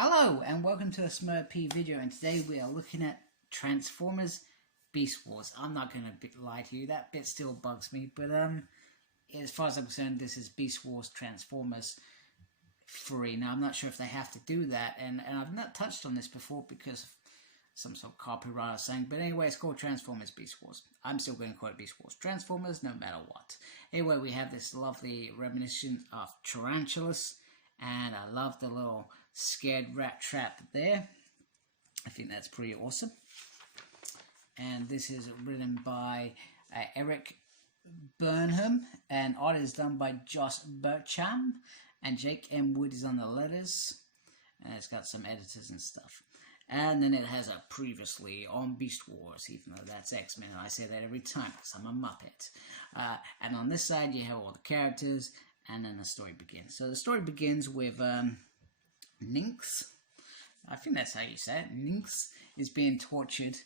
Hello and welcome to a Smurp video, and today we are looking at Transformers Beast Wars. I'm not going to lie to you, that bit still bugs me, but as far as I'm concerned, this is Beast Wars Transformers 3. Now I'm not sure if they have to do that, and I've not touched on this before because of some sort of copyright or something, but anyway, it's called Transformers Beast Wars. I'm still going to call it Beast Wars Transformers no matter what. Anyway, we have this lovely reminiscence of Tarantulas, and I love the little scared rat trap there. I think that's pretty awesome. And this is written by Eric Burnham, and art is done by Josh Burcham, and Jake M. Wood is on the letters, and it's got some editors and stuff. And then it has a previously on Beast Wars, even though that's X-Men, and I say that every time because I'm a Muppet. And on this side you have all the characters, and then the story begins. So the story begins with Nynx. I think that's how you say it. Nynx is being tortured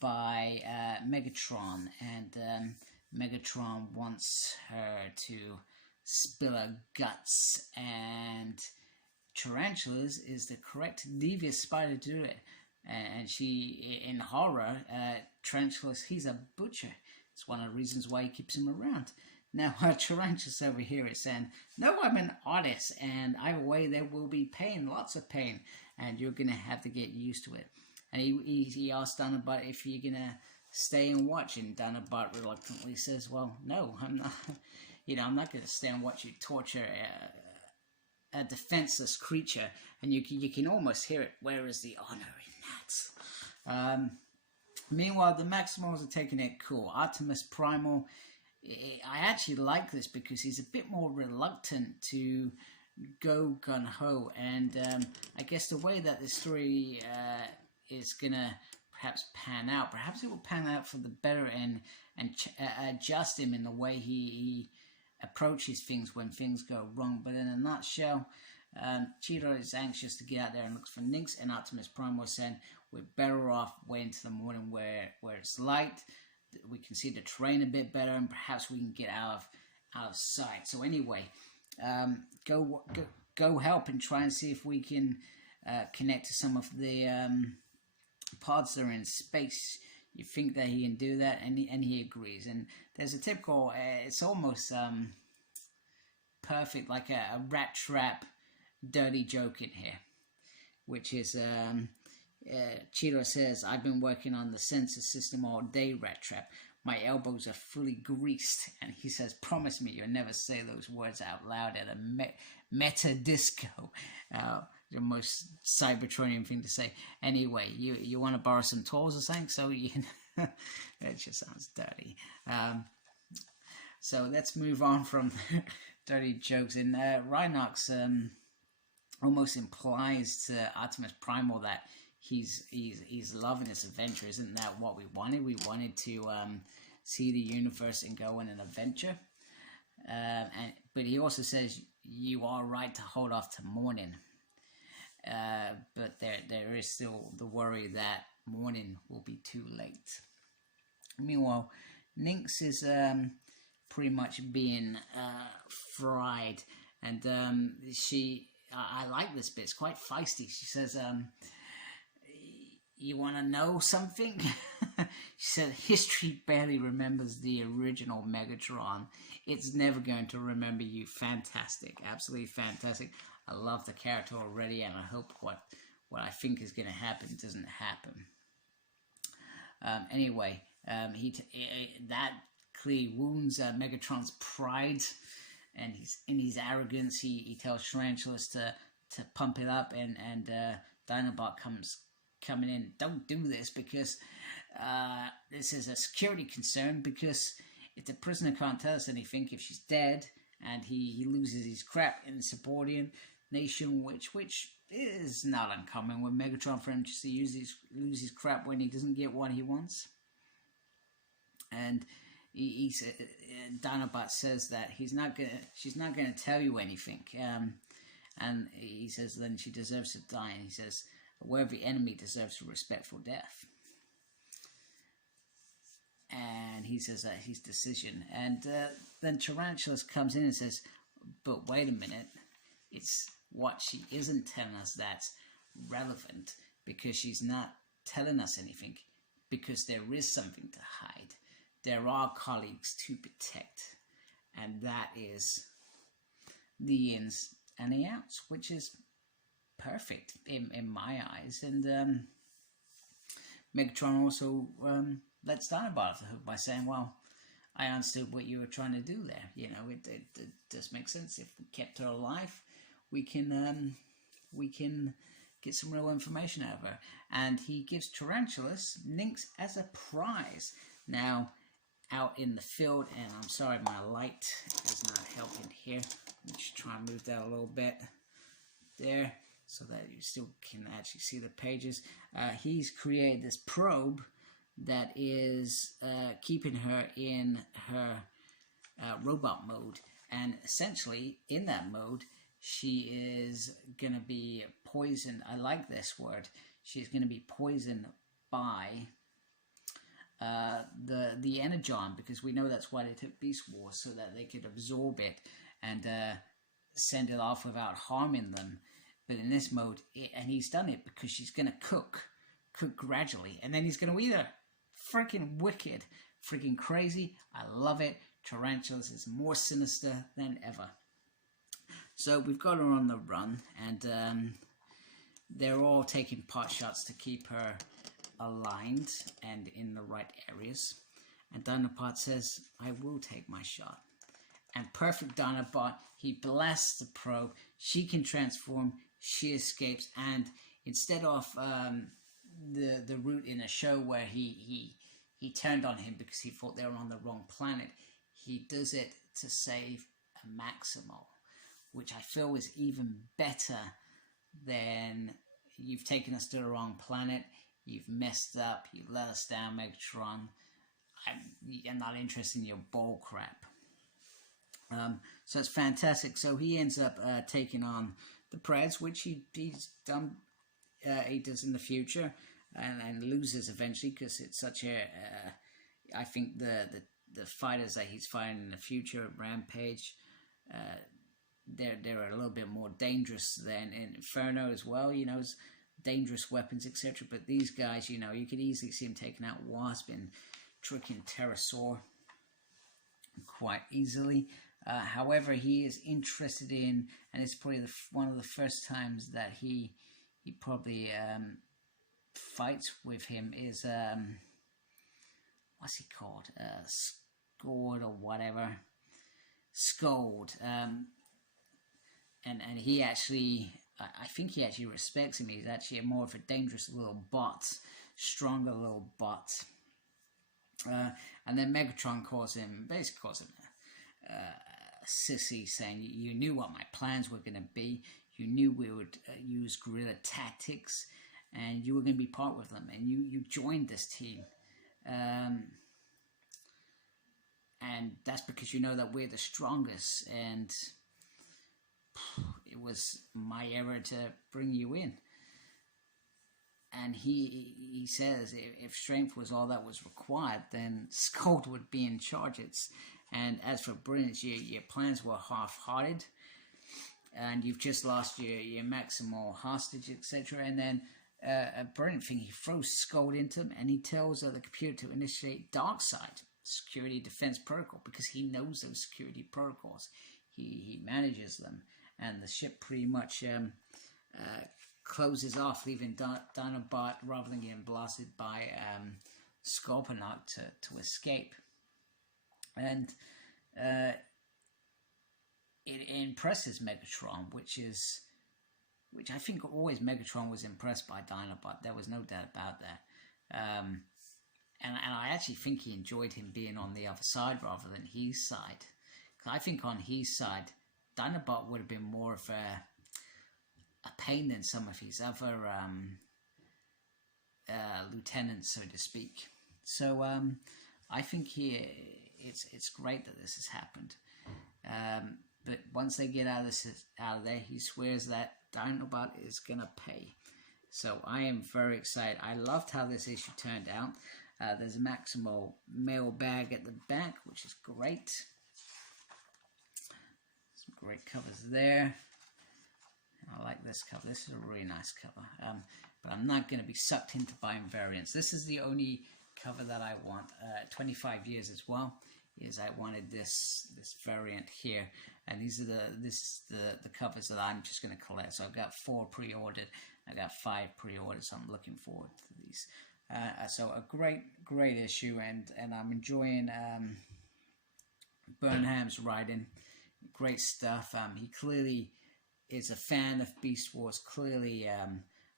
by Megatron, and Megatron wants her to spill her guts, and Tarantulas is the correct devious spider to do it. And she, in horror, Tarantulas, he's a butcher. It's one of the reasons why he keeps him around. Now, Tarantulas over here is saying, no, I'm an artist, and either way there will be pain, lots of pain, and you're going to have to get used to it. And he asked Dinobot if you're going to stay and watch, and Dinobot reluctantly says, well, no, I'm not, I'm not going to stay and watch you torture a defenseless creature. And you can almost hear it, where is the honor in that? Meanwhile, the Maximals are taking it cool. Optimus Primal, I actually like this because he's a bit more reluctant to go gung-ho, and I guess the way that the story is gonna perhaps pan out, perhaps it will pan out for the better and adjust him in the way he approaches things when things go wrong. But in a nutshell, Cheetah is anxious to get out there and look for Nynx, and Optimus Prime was saying we're better off waiting till the morning where it's light. We can see the terrain a bit better, and perhaps we can get out of sight. So anyway, go help and try and see if we can connect to some of the pods that are in space. You think that he can do that, and he agrees. And there's a typical, it's almost perfect, like a rat trap, dirty joke in here, which is Cheetah says, I've been working on the sensor system all day, rat trap. My elbows are fully greased. And he says, promise me you'll never say those words out loud at a meta disco. The most Cybertronian thing to say. Anyway, you want to borrow some tools or something? So you can it just sounds dirty. So let's move on from dirty jokes. And Rhinox almost implies to Optimus Primal that he's loving this adventure. Isn't that what we wanted? We wanted to see the universe and go on an adventure. But he also says you are right to hold off to morning. But there is still the worry that morning will be too late. Meanwhile, Nynx is pretty much being fried, and I like this bit. It's quite feisty. She says, you want to know something? She said, history barely remembers the original Megatron. It's never going to remember you. Fantastic. Absolutely fantastic. I love the character already, and I hope what I think is going to happen doesn't happen. Anyway, that clearly wounds Megatron's pride, and in his arrogance, he tells Tarantulas to pump it up, and Dinobot coming in. Don't do this, because this is a security concern, because if the prisoner can't tell us anything, if she's dead, and he loses his crap in subordinate nation, which is not uncommon with Megatron, for him to lose his crap when he doesn't get what he wants. And Dinobot says that she's not gonna tell you anything, and he says then she deserves to die, and he says a worthy enemy deserves a respectful death. And he says that his decision, and then Tarantulas comes in and says, but wait a minute, it's what she isn't telling us that's relevant, because she's not telling us anything, because there is something to hide. There are colleagues to protect, and that is the ins and the outs, which is perfect in my eyes. And Megatron also lets Dinobot off the hook by saying, well, I understood what you were trying to do there. You know, it does make sense. If we kept her alive, we can get some real information out of her. And he gives Tarantulas Nynx as a prize. Now, out in the field, and I'm sorry my light is not helping here. Let me just try and move that a little bit there, so that you still can actually see the pages. He's created this probe that is keeping her in her robot mode, and essentially in that mode she is going to be poisoned. I like this word. She's going to be poisoned by the Energon, because we know that's why they took Beast Wars, so that they could absorb it and send it off without harming them. But in this mode, and he's done it because she's going to cook gradually, and then he's going to eat her. Freaking wicked, freaking crazy. I love it. Tarantulas is more sinister than ever. So we've got her on the run, and they're all taking pot shots to keep her aligned and in the right areas. And Dinobot says, I will take my shot. And perfect Dinobot, he blasts the probe. She can transform. She escapes, and instead of the route in a show where he turned on him because he thought they were on the wrong planet, he does it to save a Maximal, which I feel is even better than you've taken us to the wrong planet, you've messed up, you let us down, Megatron, I'm not interested in your bull crap. So it's fantastic. So he ends up taking on the Preds, which he's done. He does in the future, and loses eventually, because it's such a. I think the fighters that he's fighting in the future, Rampage, they're a little bit more dangerous than in Inferno as well. You know, dangerous weapons, etc. But these guys, you know, you could easily see him taking out Wasp and tricking Pterosaur quite easily. However, he is interested in, and it's probably one of the first times that he probably fights with him, is what's he called? Scored or whatever. Scold. And he actually, I think he actually respects him. He's actually more of a dangerous little bot, stronger little bot. And then Megatron basically calls him sissy, saying, you knew what my plans were going to be, you knew we would use guerrilla tactics, and you were going to be part with them, and you joined this team, and that's because you know that we're the strongest, and it was my error to bring you in. And he says if strength was all that was required, then Scold would be in charge. And as for brilliance, your plans were half-hearted, and you've just lost your Maximal hostage, etc. And then a brilliant thing, he throws Scold into him, and he tells the computer to initiate Darkseid security defense protocol, because he knows those security protocols. He manages them, and the ship pretty much closes off, leaving Dinobot, rather than getting blasted by Scorponok, to escape. And it impresses Megatron, which I think always Megatron was impressed by Dinobot. There was no doubt about that. And I actually think he enjoyed him being on the other side rather than his side. Because I think on his side, Dinobot would have been more of a pain than some of his other lieutenants, so to speak. So I think it's great that this has happened. But once they get out of there, he swears that Dinobot is gonna pay. So I am very excited. I loved how this issue turned out. There's a Maximal mailbag at the back, which is great. Some great covers there. I like this cover. This is a really nice cover. But I'm not going to be sucked into buying variants. This is the only cover that I want. 25 years as well. Is I wanted this variant here, and this is the covers that I'm just going to collect. So I've got 4 pre-ordered. I got 5 pre-ordered. So I'm looking forward to these. So a great issue, and I'm enjoying Burnham's writing. Great stuff. He clearly is a fan of Beast Wars. Clearly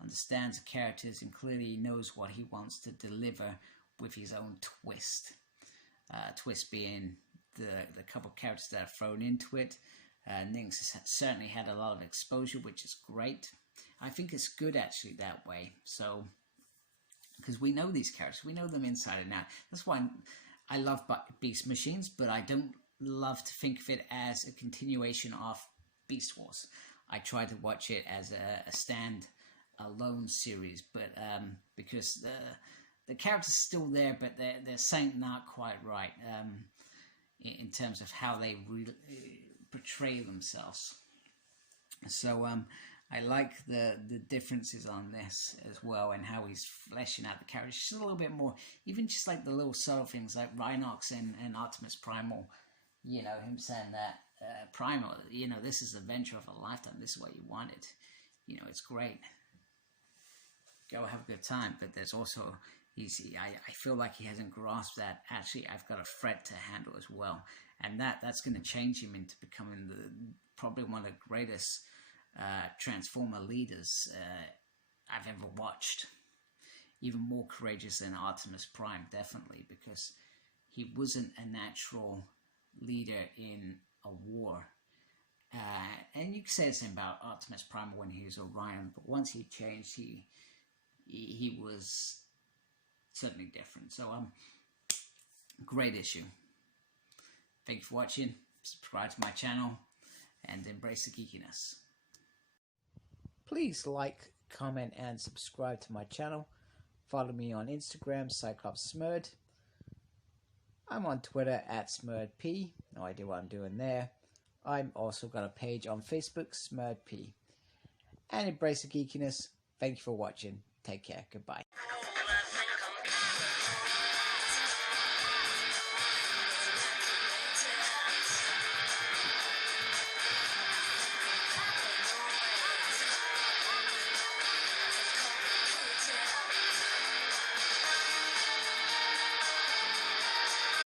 understands the characters, and clearly knows what he wants to deliver with his own twist. Twist being the couple of characters that are thrown into it. Nynx has certainly had a lot of exposure, which is great. I think it's good actually that way. So, because we know these characters, we know them inside and out. That's why I love Beast Machines, but I don't love to think of it as a continuation of Beast Wars. I try to watch it as a stand-alone series, but because the characters are still there, but they're saying not quite right in terms of how they portray themselves. So I like the differences on this as well, and how he's fleshing out the characters just a little bit more. Even just like the little subtle things like Rhinox and Optimus Primal, you know, him saying that Primal, you know, this is the adventure of a lifetime. This is what you wanted. You know, it's great. Go have a good time. But there's also, I feel like he hasn't grasped that actually I've got a threat to handle as well, and that's going to change him into becoming probably one of the greatest Transformer leaders I've ever watched. Even more courageous than Optimus Prime, definitely, because he wasn't a natural leader in a war. And you could say the same about Optimus Prime when he was Orion, but once he changed, he was certainly different. So great issue. Thank you for watching. Subscribe to my channel and embrace the geekiness. Please like, comment, and subscribe to my channel. Follow me on Instagram, CyclopsSmurd. I'm on Twitter @SmurdP. No idea what I'm doing there. I'm also got a page on Facebook, SmurdP. And embrace the geekiness. Thank you for watching. Take care. Goodbye.